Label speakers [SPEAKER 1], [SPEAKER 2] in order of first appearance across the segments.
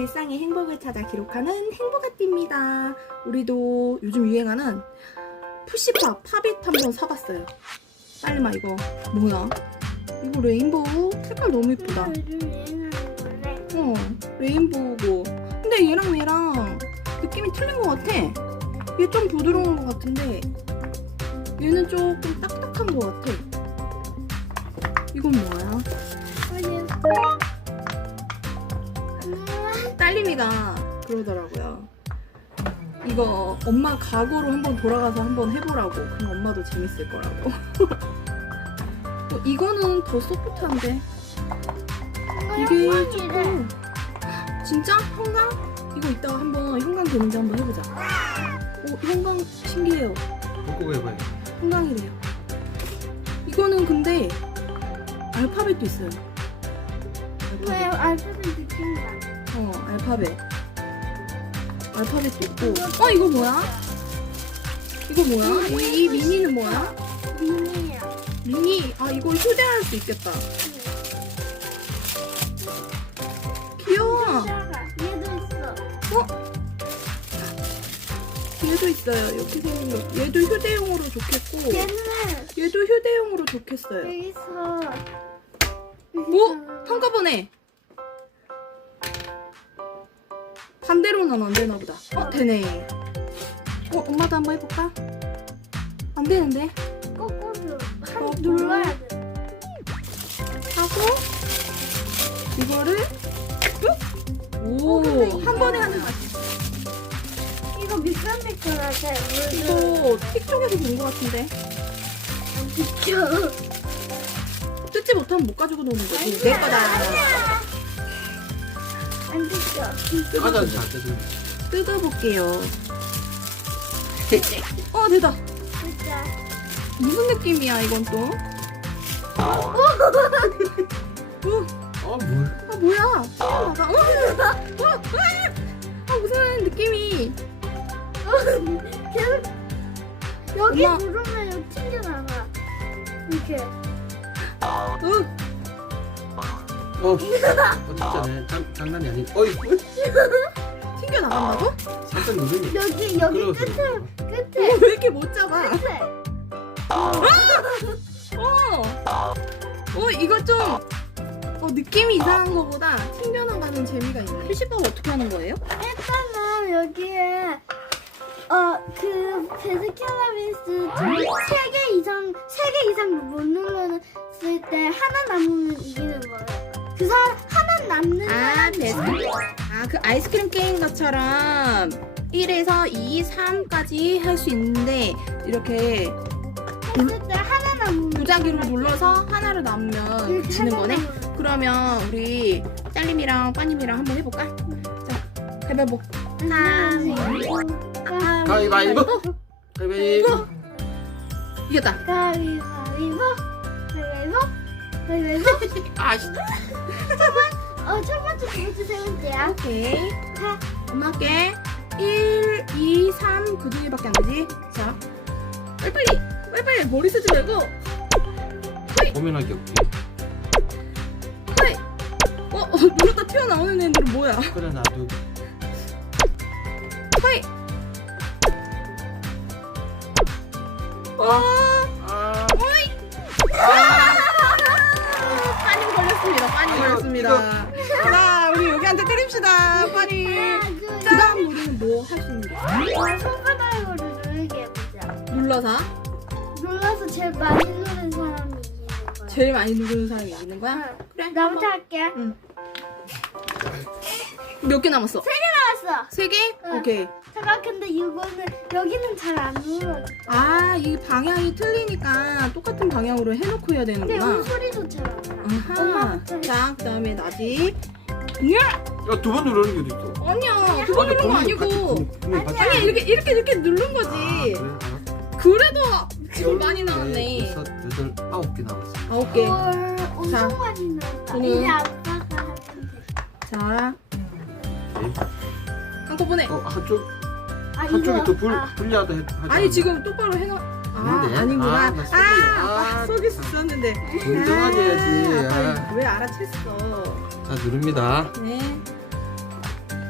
[SPEAKER 1] 일상의 행복을 찾아 기록하는 행복아띠입니다. 우리도 요즘 유행하는 푸시팝 팝잇 한번 사봤어요. 딸리마 이거 뭐야? 이거 레인보우? 색깔 너무 예쁘다. 레인보우고. 근데 얘랑 느낌이 틀린 것 같아. 얘 좀 부드러운 것 같은데 얘는 조금 딱딱한 것 같아. 이건 뭐야? 딸님이가 그러더라고요. 이거 엄마 과거로 한번 돌아가서 한번 해보라고. 그럼 엄마도 재밌을 거라고. 이거는 더 소프트한데. 이게 조금 진짜? 형광? 이거 이따가 한번 형광 되는지 한번 해보자. 형광 신기해요.
[SPEAKER 2] 꼭 해봐요.
[SPEAKER 1] 형광이래요. 이거는 근데 알파벳도 있어요.
[SPEAKER 3] 왜 알파벳 느낌이 나?
[SPEAKER 1] 알파벳. 알파벳도 있고. 이거 뭐야? 이거 뭐야? 이 미니는 뭐야?
[SPEAKER 3] 미니야.
[SPEAKER 1] 미니. 이거 휴대할 수 있겠다. 귀여워.
[SPEAKER 3] 얘도 있어.
[SPEAKER 1] 얘도 있어요. 이렇게 생긴 거. 얘도 휴대용으로 좋겠고.
[SPEAKER 3] 얘는
[SPEAKER 1] 얘도 휴대용으로 좋겠어요.
[SPEAKER 3] 여기서
[SPEAKER 1] 한꺼번에. 반대로는 안 되나 보다. 되네. 엄마도 한번 해볼까? 안 되는데.
[SPEAKER 3] 거꾸로 눌러야 돼.
[SPEAKER 1] 하고 이거를 한 번에 하는 맛이.
[SPEAKER 3] 이거 미끌미끌하게
[SPEAKER 1] 이거 틱톡에서 본 것 같은데.
[SPEAKER 3] 비켜.
[SPEAKER 1] 뜯지 못하면 못 가지고 노는 거지. 내 거다.
[SPEAKER 3] 안 비켜.
[SPEAKER 2] 맞아, 잘 뜯어.
[SPEAKER 1] 뜯어볼게요. 됐다.
[SPEAKER 3] 진짜.
[SPEAKER 1] 무슨 느낌이야 이건 또?
[SPEAKER 2] 뭘?
[SPEAKER 1] 뭐야? 무슨 느낌이?
[SPEAKER 3] 계속 여기
[SPEAKER 1] 엄마.
[SPEAKER 3] 누르면 여기 튕겨나가. 이렇게.
[SPEAKER 2] 진짜네. 장난이 아니.
[SPEAKER 1] 튕겨 나간다고?
[SPEAKER 2] 살짝 누르니.
[SPEAKER 3] 여기
[SPEAKER 2] 끌어서.
[SPEAKER 3] 끝에
[SPEAKER 1] 왜 이렇게 못 잡아?
[SPEAKER 3] 끝에.
[SPEAKER 1] 이거 좀 느낌이 이상한 거보다 튕겨나가는 재미가 있네. 푸시팝 어떻게 하는 거예요?
[SPEAKER 3] 일단은 여기에 그 베스킨라빈스 3개 이상 못 눌렀을 때 하나 남으면 이기는 거예요. 그 사람 하나 남는 사람이
[SPEAKER 1] 그 아이스크림 게임 것처럼 1에서 2, 3까지 할 수 있는데 이렇게
[SPEAKER 3] 했을 때 하나 남으면
[SPEAKER 1] 무작위로 눌러서 하나를 남으면
[SPEAKER 3] 이렇게
[SPEAKER 1] 지는
[SPEAKER 3] 하나
[SPEAKER 1] 거네?
[SPEAKER 3] 남으면.
[SPEAKER 1] 그러면 우리 딸님이랑 빠님이랑 한번 해볼까? 자, 가위바위보.
[SPEAKER 2] 가위바위보. 가위바위보.
[SPEAKER 1] 이겼다.
[SPEAKER 3] 가위바위보.
[SPEAKER 2] 아씨.
[SPEAKER 3] 첫 번째, 두 번째, 세 번째야.
[SPEAKER 1] 오케이. 엄마 할게. 1, 2, 3 그 두 개밖에 안 되지? 자, 빨리빨리 머리 쓰지 말고.
[SPEAKER 2] 고민하기 없지.
[SPEAKER 1] 눌렀다 튀어나오는 애들은 뭐야?
[SPEAKER 2] 그래 나도.
[SPEAKER 1] 허이. 빠님 걸렸습니다. 빠님 걸렸습니다. 자, 우리 여기한테 때립시다. 빠님. 그 다음 우리는 뭐 할 수 있는 거야?
[SPEAKER 3] 손바닥으로 누르게 해보자.
[SPEAKER 1] 눌러서
[SPEAKER 3] 제일 많이 누른 사람이 이기는 거야.
[SPEAKER 1] 제일 많이 누르는 사람이 이기는 거야?
[SPEAKER 3] 응.
[SPEAKER 1] 그래.
[SPEAKER 3] 나부터 할게.
[SPEAKER 1] 몇 개 남았어?
[SPEAKER 3] 3개 나왔어.
[SPEAKER 1] 3개?
[SPEAKER 3] 응.
[SPEAKER 1] 오케이.
[SPEAKER 3] 잠깐, 근데 이거는 여기는 잘 안 눌러져.
[SPEAKER 1] 이 방향이 틀리니까 똑같은 방향으로 해놓고 해야
[SPEAKER 3] 근데
[SPEAKER 1] 되는구나.
[SPEAKER 3] 여기 소리도 잘 안 나.
[SPEAKER 1] 아하.
[SPEAKER 3] 엄마부터 해.
[SPEAKER 1] 자, 그 다음에 나지.
[SPEAKER 2] 두 번 누르는 게도 있어.
[SPEAKER 1] 아니야. 두 번 누른 거 아니고.
[SPEAKER 2] 아니야.
[SPEAKER 1] 이렇게 누른 거지.
[SPEAKER 2] 그래, 알았어.
[SPEAKER 1] 그래도 지금 많이 나왔네.
[SPEAKER 2] 6, 7, 8, 9개 나왔어.
[SPEAKER 1] 9개.
[SPEAKER 3] 엄청
[SPEAKER 1] 자,
[SPEAKER 3] 많이 나왔다.
[SPEAKER 1] 저는-
[SPEAKER 3] 이제 아빠가 할 텐데.
[SPEAKER 1] 자,
[SPEAKER 2] 오케이.
[SPEAKER 1] 한꺼번에.
[SPEAKER 2] 한쪽이 더 불리하다 하지.
[SPEAKER 1] 아니, 지금 똑바로 해놔.
[SPEAKER 2] 아닌데?
[SPEAKER 1] 아니구나.
[SPEAKER 2] 나 속이려.
[SPEAKER 1] 속일 수 있었는데.
[SPEAKER 2] 공정하게 해야지.
[SPEAKER 1] 왜 알아챘어?
[SPEAKER 2] 자, 누릅니다.
[SPEAKER 1] 네.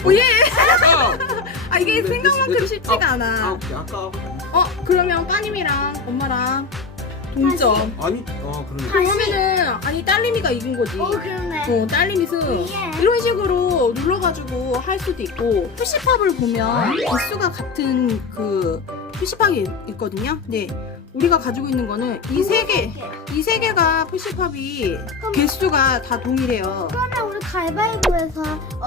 [SPEAKER 1] 오예!
[SPEAKER 2] 아,
[SPEAKER 1] 아 이게
[SPEAKER 2] 네,
[SPEAKER 1] 생각만큼
[SPEAKER 2] 네,
[SPEAKER 1] 쉽지가 않아.
[SPEAKER 2] 아까
[SPEAKER 1] 그러면 빠님이랑 엄마랑 동점.
[SPEAKER 2] 아니 그러네.
[SPEAKER 1] 그러면은 아니 딸님이가 이긴 거지.
[SPEAKER 3] 그러네.
[SPEAKER 1] 딸님이 승.
[SPEAKER 3] 예.
[SPEAKER 1] 이런 식으로 눌러가지고 할 수도 있고 푸시팝을 보면 개수가 같은 그 푸시팝이 있거든요. 네, 우리가 가지고 있는 거는 이 세 개가 푸시팝이 개수가 다 동일해요.
[SPEAKER 3] 그러면 우리 가위바위보에서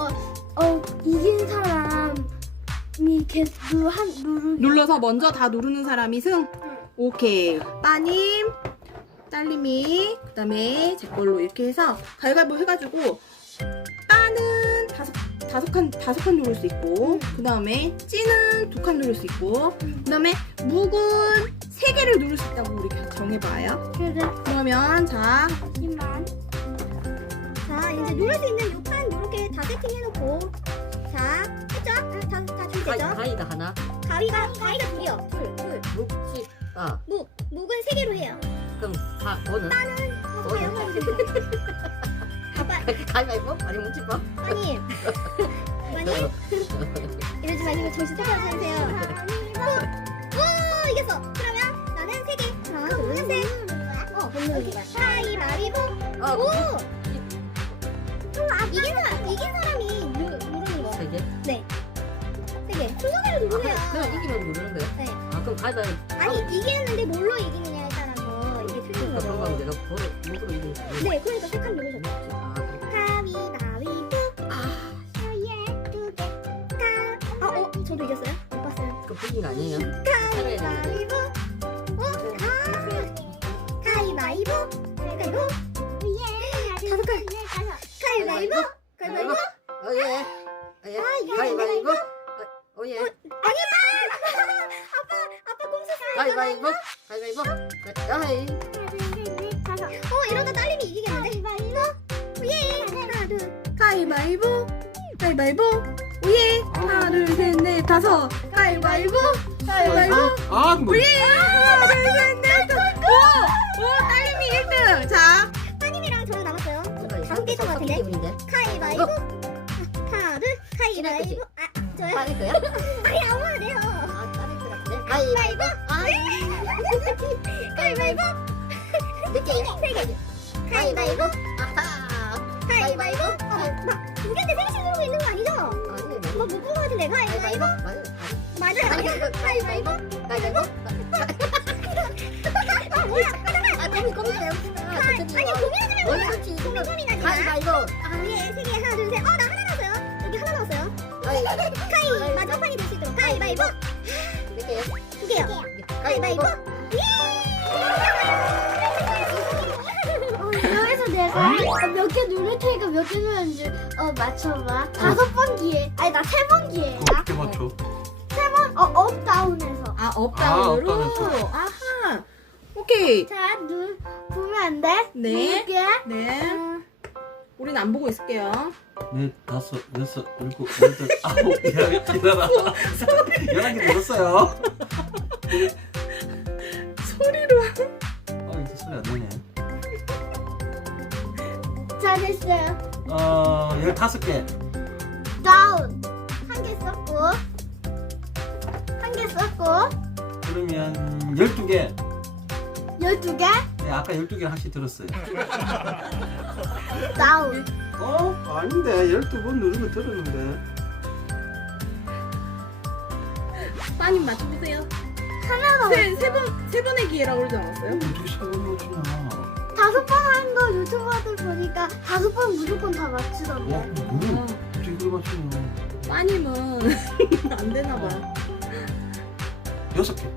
[SPEAKER 3] 이긴 사람이 개수 한 누르기.
[SPEAKER 1] 눌러서 먼저 다 누르는 사람이 승. 오케이. 따님, 딸님이 그다음에 제 걸로 이렇게 해서 가위바위보 해가지고 빠는 다섯 칸 누를 수 있고 그다음에 찌는 2칸 누를 수 있고 그다음에 묵은 3개를 누를 수 있다고 우리 정해봐요.
[SPEAKER 3] 그래.
[SPEAKER 1] 그러면 자
[SPEAKER 3] 이만. 자 이제 누를 수 있는 요 판 이렇게 다 세팅해놓고 자 했죠? 다 준비됐죠?
[SPEAKER 4] 가위가 하나,
[SPEAKER 3] 가위가 2요.
[SPEAKER 4] 둘, 묵지.
[SPEAKER 3] 묵은 3개로 해요.
[SPEAKER 4] 그럼 너는
[SPEAKER 3] 아빠
[SPEAKER 4] 가위바위보? 아니 묵지법?
[SPEAKER 3] 아니 이러지 마시고 정신 똑바로 차리세요. 오 이겼어. 그러면 나는 3개. 하나 둘셋 누르는 거야. 가위바위보. 오 이긴 사람이 누르는 거.
[SPEAKER 4] 세 개?
[SPEAKER 3] 네. 3개. 순서대로 누르세요.
[SPEAKER 4] 그냥 이기면 누르는 거야?
[SPEAKER 3] 네.
[SPEAKER 4] 그럼 가위바위보.
[SPEAKER 3] 아니 이기는데 뭘로 이기느냐에 따라서 이게 틀린 거죠.
[SPEAKER 4] 그럼 내가 묵으로 이기는 거야.
[SPEAKER 3] 네, 그러니까 3칸 누르셨죠.
[SPEAKER 4] 그래.
[SPEAKER 3] 가위바위보. 예, 2개. 저도 이겼어요? 못 봤어요.
[SPEAKER 4] 그럼 이긴 거 아니에요?
[SPEAKER 3] 가위바위보. 가위바위보. 가위바위보. 예. 5칸. 가위바위보. 가위바위보.
[SPEAKER 4] 예.
[SPEAKER 3] 이거
[SPEAKER 4] 가위바위보. 예.
[SPEAKER 3] 아빠 꼼수 쓰.
[SPEAKER 4] 가위바위보. 가위바위보. 아이.
[SPEAKER 3] 이러다 딸님이 이기겠는데? 가위바위보. 예. 하나, 둘.
[SPEAKER 1] 가위바위보 가위바위보 오예 하나 둘 셋 넷 다섯 가위바위보 가위바위보
[SPEAKER 2] 뭐
[SPEAKER 1] 오예 하나 둘 셋 넷 다섯 오 딸님이 1등 자
[SPEAKER 3] 따님이랑 저랑 남았어요.
[SPEAKER 4] 다섯 개
[SPEAKER 3] 것 같은데?
[SPEAKER 4] 기분인데.
[SPEAKER 3] 가위바위보. 하나, 둘. 가위바위보. 저요?
[SPEAKER 4] 빠질 거야?
[SPEAKER 3] 아니 아무나 돼요.
[SPEAKER 4] 빠질 거 같은데. 가위바위보.
[SPEAKER 3] 가위바위보.
[SPEAKER 4] 몇 개?
[SPEAKER 3] 3개. 가위바위보.
[SPEAKER 4] 아하.
[SPEAKER 3] 가위바위보. 막 우리한테 생신 누르고 있는 거 아니죠?
[SPEAKER 4] 아니,
[SPEAKER 3] 뭐 못 본 거 같은데. 가위바위보. 맞아요. 가위바위보.
[SPEAKER 4] 가위바위보.
[SPEAKER 3] 뭐야?
[SPEAKER 4] 고민 고민해요.
[SPEAKER 3] 아니 고민하지 말고
[SPEAKER 4] 뭘
[SPEAKER 3] 그냥
[SPEAKER 4] 그렇지?
[SPEAKER 3] 고민하지 마.
[SPEAKER 4] 가위바위보.
[SPEAKER 3] 예, 3개. 하나, 둘, 셋. 나 하나 남았어요. 여기 하나 남았어요. 가위. 마지막 판이 될 수 있도록. 가위바위보.
[SPEAKER 4] 몇 개요?
[SPEAKER 3] 2개요. 가위바위보. 여기서 내가 몇 개 누를 테니까 몇 개 누르는지 맞춰봐. 5번 기회. 아니 나 3번 기회야.
[SPEAKER 2] 어떻게 맞춰?
[SPEAKER 3] 업다운해서.
[SPEAKER 1] 업다운으로
[SPEAKER 2] 업다운에서.
[SPEAKER 1] 아하 오케이
[SPEAKER 3] 자, 보면 안 돼?
[SPEAKER 1] 네.
[SPEAKER 3] 누를게.
[SPEAKER 1] 네 우린 안 보고 있을게요
[SPEAKER 2] 넷, 다섯, 여섯, 일곱, 여덟, 아홉. 일어나. 11개 늘었어요.
[SPEAKER 1] 소리로
[SPEAKER 2] 이제 소리 안 나네.
[SPEAKER 3] 자, 됐어요.
[SPEAKER 2] 15개.
[SPEAKER 3] 다운. 한 개 썼고. 한 개 썼고.
[SPEAKER 2] 그러면 12개.
[SPEAKER 3] 12개.
[SPEAKER 2] 네, 아까 12개 하나씩 들었어요.
[SPEAKER 3] 다운.
[SPEAKER 2] 아닌데. 12번 누르면 들었는데.
[SPEAKER 1] 따님 맞춰보세요
[SPEAKER 3] 하나 더.
[SPEAKER 1] 세 번의 기회라고 그러지 않았어요?
[SPEAKER 2] 어떻게 3번 맞추냐.
[SPEAKER 3] 5번 하는 거 유튜버들 보니까 5번 무조건 다 맞추던데.
[SPEAKER 2] 뭐? 어떻게 그걸 맞추냐.
[SPEAKER 1] 따님은 안 되나봐요
[SPEAKER 2] 6개.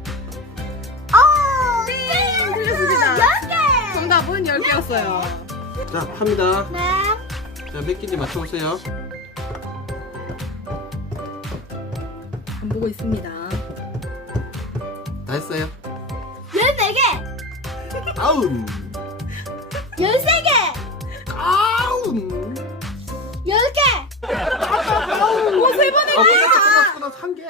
[SPEAKER 1] 땡! 틀렸습니다
[SPEAKER 3] 10개.
[SPEAKER 1] 정답은 10개였어요
[SPEAKER 2] 자, 합니다.
[SPEAKER 3] 네.
[SPEAKER 2] 자, 몇 개인지 맞춰보세요.
[SPEAKER 1] 안 보고 있습니다
[SPEAKER 2] 다 했어요.
[SPEAKER 3] 14개.
[SPEAKER 2] 다운.
[SPEAKER 3] 13개.
[SPEAKER 2] 다운.
[SPEAKER 3] 10개.
[SPEAKER 1] 세 번의 기회다
[SPEAKER 2] 끝났어. 1개.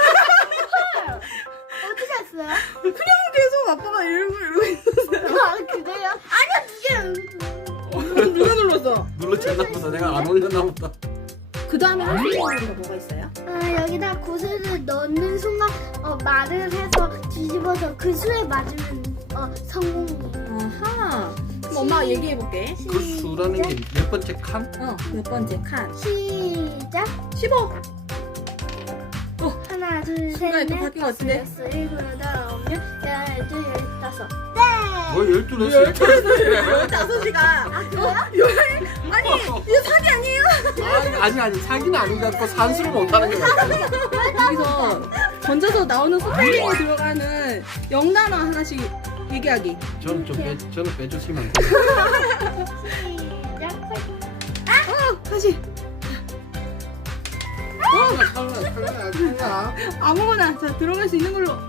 [SPEAKER 3] 어떻게 했어요?
[SPEAKER 1] 계속 아빠가 이러고 있었어요
[SPEAKER 3] 그래요? 아니야, 2개.
[SPEAKER 1] 누가 눌렀어?
[SPEAKER 2] 눌렀나 보다. 내가 안 올렸나 보다.
[SPEAKER 1] 그 다음에 할 수 있는 거 뭐가 있어요?
[SPEAKER 3] 여기다 구슬을 넣는 순간 말을 해서 뒤집어서 그 수에 맞으면 성공이에요.
[SPEAKER 1] 아하. 그럼 엄마가 얘기해볼게.
[SPEAKER 2] 그 수라는 게 몇 번째 칸?
[SPEAKER 1] 몇 번째 칸?
[SPEAKER 3] 시작.
[SPEAKER 1] 15.
[SPEAKER 3] 하나, 둘, 셋,
[SPEAKER 1] 순간에 또
[SPEAKER 3] 넷,
[SPEAKER 1] 바뀐 것
[SPEAKER 3] 다섯,
[SPEAKER 1] 같은데?
[SPEAKER 3] 여섯, 일곱, 여덟, 아홉, 열, 열둘, 열다섯.
[SPEAKER 2] 뭐 12시
[SPEAKER 1] 15시가. 아, 그래요? 아니, 이거 사기 아니에요?
[SPEAKER 2] 아니 사기는 아닌가 또 산수를 못하는 게 맞아요.
[SPEAKER 1] 여기서 던져서 나오는 스펠링에 들어가는 영단어 하나씩 얘기하기.
[SPEAKER 2] 저는 저는 빼주시면 안 돼요.
[SPEAKER 3] 시작.
[SPEAKER 1] 다시.
[SPEAKER 2] 탈락.
[SPEAKER 1] 아무거나. 자, 들어갈 수 있는 걸로.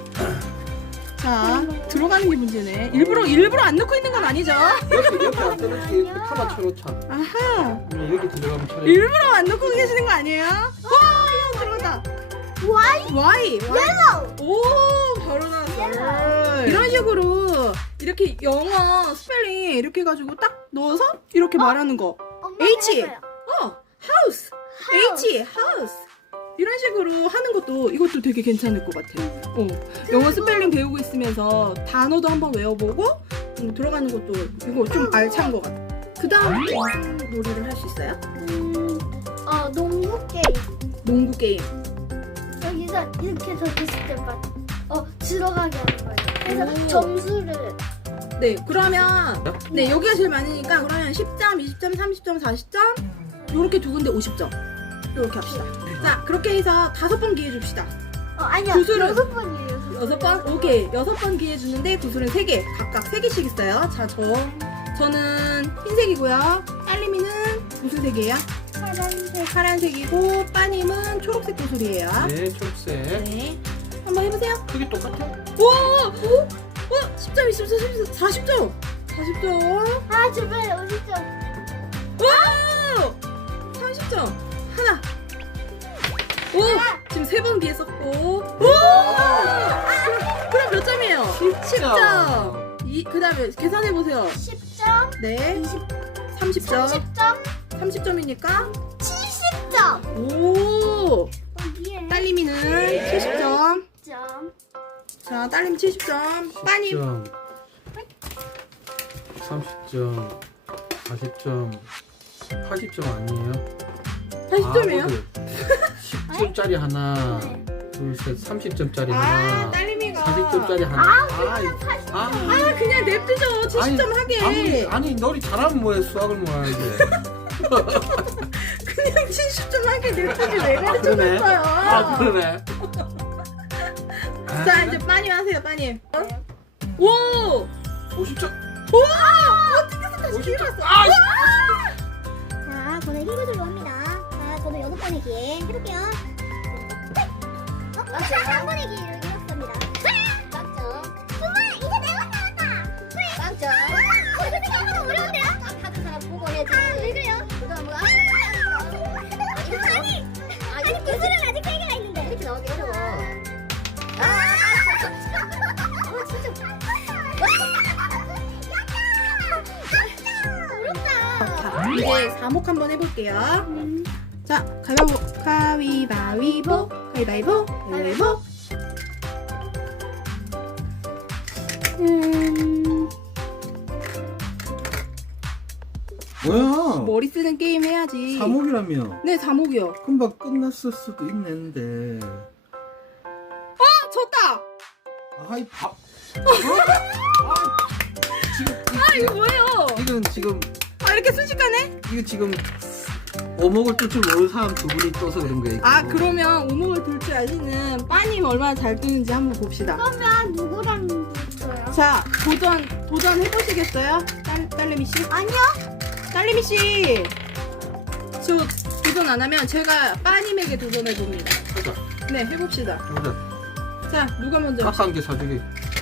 [SPEAKER 1] 자, 들어가는 게 문제네. 일부러 안 넣고 있는 건 아니죠?
[SPEAKER 2] 여기 안 떨어지게 이렇게 타마 쳐놓자.
[SPEAKER 1] 아하.
[SPEAKER 2] 여기 들어가면 쳐야
[SPEAKER 1] 일부러 안 넣고 계시는 거 아니에요? 와, 이거 들어간다. Y. 오, 바로 나왔어. 이런 식으로 이렇게 영어 스펠링 이렇게 해가지고 딱 넣어서 이렇게 말하는 거. H. house. H, house. 이런 식으로 하는 것도 이것도 되게 괜찮을 것 같아요. 영어 스펠링 배우고 있으면서 단어도 한번 외워보고 들어가는 것도 이거 좀 알찬 것 같아. 그 다음 무슨 놀이를 할 수 있어요?
[SPEAKER 3] 농구 게임.
[SPEAKER 1] 농구 게임.
[SPEAKER 3] 여기서 이렇게 적었을 때만 들어가게 하는 거예요. 그래서
[SPEAKER 1] 오.
[SPEAKER 3] 점수를
[SPEAKER 1] 네, 그러면 네 여기가 제일 많으니까 그러면 10점, 20점, 30점, 40점 이렇게 두 군데 50점 이렇게 합시다. 자, 그렇게 해서 5번 기회 줍시다.
[SPEAKER 3] 아니야.
[SPEAKER 1] 구슬은?
[SPEAKER 3] 6번이에요.
[SPEAKER 1] 6번? 오케이. 6번 기회 주는데 구슬은 3개. 각각 3개씩 있어요. 자, 저는 흰색이고요. 딸님이는 무슨 색이에요? 파란색이고 빠님은 초록색 구슬이에요.
[SPEAKER 2] 네, 초록색.
[SPEAKER 1] 네. 한번 해보세요.
[SPEAKER 2] 크기 똑같아?
[SPEAKER 1] 오! 10점, 20점, 40점! 40점!
[SPEAKER 3] 주변에 50점.
[SPEAKER 1] 와! 30점! 하나! 오! 지금 3번 기회 썼고. 오! 그럼 몇 점이에요? 10점! 그 다음에 계산해보세요.
[SPEAKER 3] 10점.
[SPEAKER 1] 네.
[SPEAKER 3] 20,
[SPEAKER 1] 30점.
[SPEAKER 3] 30점.
[SPEAKER 1] 30점이니까.
[SPEAKER 3] 70점.
[SPEAKER 1] 오!
[SPEAKER 3] 여기에
[SPEAKER 1] 딸님이는 70점.
[SPEAKER 3] 점.
[SPEAKER 1] 자, 딸님 70점. 빠님.
[SPEAKER 2] 10점, 30점, 40점, 80점 아니에요?
[SPEAKER 1] 80점이에요?
[SPEAKER 2] 10점짜리 하나, 둘, 셋, 30점짜리 하나,
[SPEAKER 1] 딸님이가.
[SPEAKER 2] 40점짜리 하나.
[SPEAKER 1] 그냥 냅두죠. 70점 하게.
[SPEAKER 2] 아니, 너리 잘하면 뭐해, 수학을 뭐하는데.
[SPEAKER 1] 그냥 70점 하게 냅두지 왜
[SPEAKER 2] 그러네.
[SPEAKER 1] 가르쳐줬어요.
[SPEAKER 2] 그러네.
[SPEAKER 1] 자, 이제 빠님 하세요, 빠님. 오!
[SPEAKER 2] 50점.
[SPEAKER 1] 다시 봤어.
[SPEAKER 3] 자, 저는 흰구슬로 합니다. 자, 저도 6번의 기회 해볼게요. 한 번의 기회를 잃었습니다.
[SPEAKER 4] 빵점.
[SPEAKER 3] 정말 이제 내가 나왔다.
[SPEAKER 4] 빵점.
[SPEAKER 3] 근데 생각보다 어려운데요?
[SPEAKER 4] 하는 사람 보고 해야지.
[SPEAKER 3] 왜 그래요?
[SPEAKER 4] 그다음 뭐
[SPEAKER 3] 아니 구슬은 아직 3개가 있는데.
[SPEAKER 4] 이렇게 나오기 어려워.
[SPEAKER 1] 자, 이제 4목 한번 해볼게요. 자, 가위바위보.
[SPEAKER 2] 뭐야?
[SPEAKER 1] 머리 쓰는 게임 해야지.
[SPEAKER 2] 3목이라며.
[SPEAKER 1] 네, 4목이요.
[SPEAKER 2] 금방 끝났을 수도 있는데.
[SPEAKER 1] 졌다!
[SPEAKER 2] 아이 밥.
[SPEAKER 1] 이거 뭐예요?
[SPEAKER 2] 이건 지금
[SPEAKER 1] 이렇게 순식간에?
[SPEAKER 2] 이거 지금 어묵을 뜰 줄 모르는 사람 두 분이 떠서 그런 거예요.
[SPEAKER 1] 그러면 오목을 둘 줄 아시는 빠님 얼마나 잘 뜨는지 한번 봅시다.
[SPEAKER 3] 그러면 누구랑 붙어요?
[SPEAKER 1] 자, 도전 해보시겠어요? 딸내미 씨?
[SPEAKER 3] 아니요.
[SPEAKER 1] 딸내미 씨! 저 도전 안 하면 제가 빠님에게 도전해 봅니다.
[SPEAKER 2] 하자.
[SPEAKER 1] 네, 해봅시다.
[SPEAKER 2] 하자.
[SPEAKER 1] 자, 누가 먼저?
[SPEAKER 2] 깎아 한개 사주기.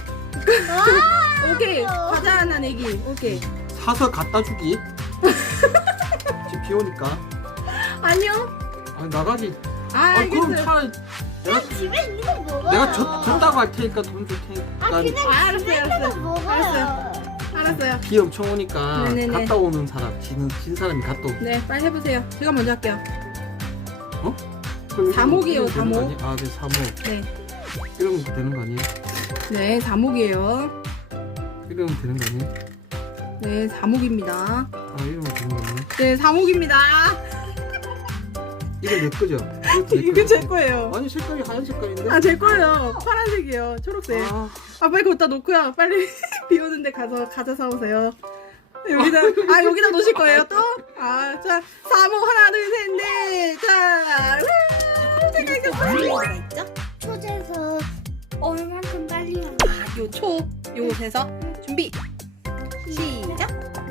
[SPEAKER 1] 오케이. 과자 하나 내기. 오케이.
[SPEAKER 2] 사서 갖다 주기. 지금 비 오니까.
[SPEAKER 1] 아니요.
[SPEAKER 2] 아니 나가지. 그럼
[SPEAKER 1] 알겠어요.
[SPEAKER 2] 차라리
[SPEAKER 3] 집에 있는 거 먹어요.
[SPEAKER 2] 내가 줬다고 할 테니까 돈 줄 테니까.
[SPEAKER 1] 알았어요.
[SPEAKER 3] 먹어요.
[SPEAKER 1] 알았어요.
[SPEAKER 2] 비 엄청 오니까
[SPEAKER 1] 네네네.
[SPEAKER 2] 갔다 오는 사람, 진 사람이 갔다 오고.
[SPEAKER 1] 네, 빨리 해보세요. 제가 먼저 할게요.
[SPEAKER 2] 그럼
[SPEAKER 1] 사목이에요,
[SPEAKER 2] 이러면 되는 거
[SPEAKER 1] 사목.
[SPEAKER 2] 아니야? 아, 네, 사목.
[SPEAKER 1] 네.
[SPEAKER 2] 이러면 되는 거 아니에요?
[SPEAKER 1] 네, 4목이에요.
[SPEAKER 2] 이러면 되는 거 아니에요?
[SPEAKER 1] 네, 4목입니다.
[SPEAKER 2] 아, 이러면 되는 거 아니에요?
[SPEAKER 1] 네, 4목입니다.
[SPEAKER 2] 이거 내 거죠? 이것도 내
[SPEAKER 1] 이거 제
[SPEAKER 2] 거죠?
[SPEAKER 1] 거예요.
[SPEAKER 2] 아니, 색깔이 하얀 색깔인데?
[SPEAKER 1] 아, 제 거예요. 파란색이에요. 초록색.
[SPEAKER 2] 아,
[SPEAKER 1] 빨리 거기다 놓고요. 빨리 비 오는데 가서 과자 사오세요. 여기다 놓으실 거예요, 또? 자, 4목 하나, 둘, 셋, 넷. 자, 제가 이겼어요. 뭐가 있죠?
[SPEAKER 3] 초재에서 얼만큼 빨리 하나?
[SPEAKER 1] 요 초, 요것에서 준비. 시작.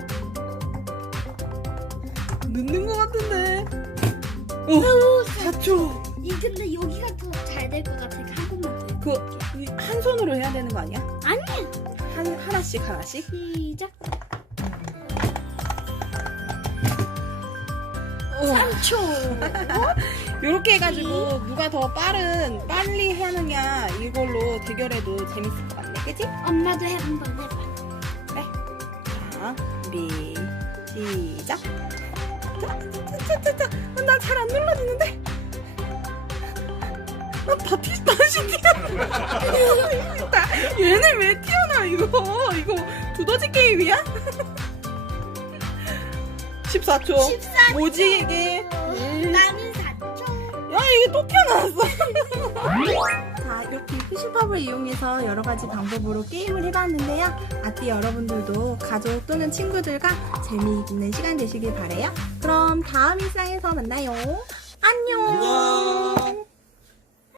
[SPEAKER 1] 늦는 것 같은데. 오, 4초.
[SPEAKER 3] 근데 여기가 더 잘 될 것 같아. 한 번만 더.
[SPEAKER 1] 한 손으로 해야 되는 거 아니야?
[SPEAKER 3] 아니.
[SPEAKER 1] 하나씩.
[SPEAKER 3] 시작.
[SPEAKER 1] 3초. 요렇게 해가지고 누가 더 빨리 하느냐 이걸로 대결해도 재밌을 것 같네, 그치?
[SPEAKER 3] 엄마도 한번 해봐.
[SPEAKER 1] 자, 준비, 시작. 나 잘 안 눌러지는데? 다시 튀어. 얘네 왜 튀어나, 이거 두더지 게임이야? 14초.
[SPEAKER 3] 14초.
[SPEAKER 1] 뭐지, 이게?
[SPEAKER 3] 나는 4초.
[SPEAKER 1] 야, 이게 또 튀어나왔어. 자, 이렇게 푸시팝을 이용해서 여러 가지 방법으로 게임을 해봤는데요. 아띠 여러분들도 가족 또는 친구들과 재미있는 시간 되시길 바래요. 그럼 다음 일상에서 만나요. 안녕.